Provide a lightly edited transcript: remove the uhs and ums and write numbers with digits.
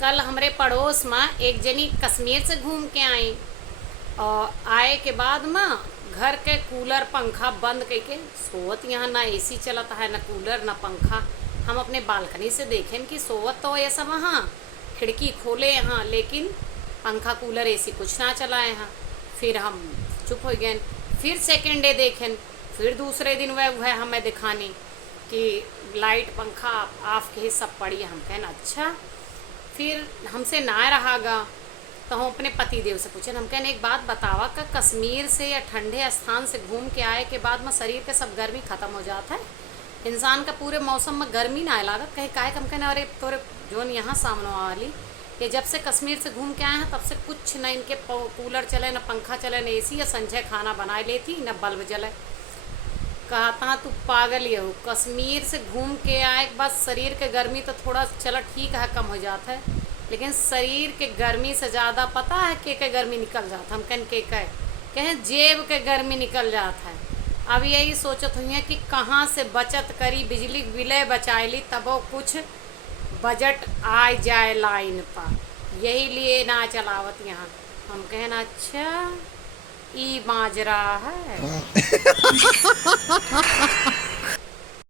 कल हमरे पड़ोस में एक जनी कश्मीर से घूम के आई। और आए के बाद में घर के कूलर पंखा बंद करके सोवत, यहाँ ना एसी चलता है ना कूलर ना पंखा। हम अपने बालकनी से देखें कि सोवत तो ऐसा वहाँ खिड़की खोले यहाँ, लेकिन पंखा कूलर एसी कुछ ना चलाए यहाँ। फिर हम चुप हो गए। फिर सेकेंड डे देखें, फिर दूसरे दिन वह हमें दिखानी कि लाइट पंखा ऑफ के ही सब पड़ी। हम कहना अच्छा। फिर हमसे ना रहागा तो हम अपने पति देव से पूछे, हम कहने एक बात बतावा का कश्मीर से या ठंडे स्थान से घूम के आए के बाद में शरीर के सब गर्मी ख़त्म हो जाता है, इंसान का पूरे मौसम में गर्मी ना लागत कहे काहे। कम कहने अरे तोरे जोन यहाँ सामने वाली ये जब से कश्मीर से घूम के आए हैं तब से कुछ न इनके कूलर चले न पंखा चले न एसी, या संजय खाना बना लेती न बल्ब जले। कहता तू पागल ये हो, कश्मीर से घूम के आए के बाद शरीर के गर्मी तो थोड़ा चलो ठीक है कम हो जाता है, लेकिन शरीर के गर्मी से ज़्यादा पता है के गर्मी निकल जाता। हम कहें जेब के गर्मी निकल जाता है। अब यही सोचत हुई है कि कहाँ से बचत करी, बिजली बिले बचाएली तब वो कुछ बजट आ जाए लाइन पर, यही लिए ना चलावत यहाँ। हम कहना अच्छा ई माजरा है।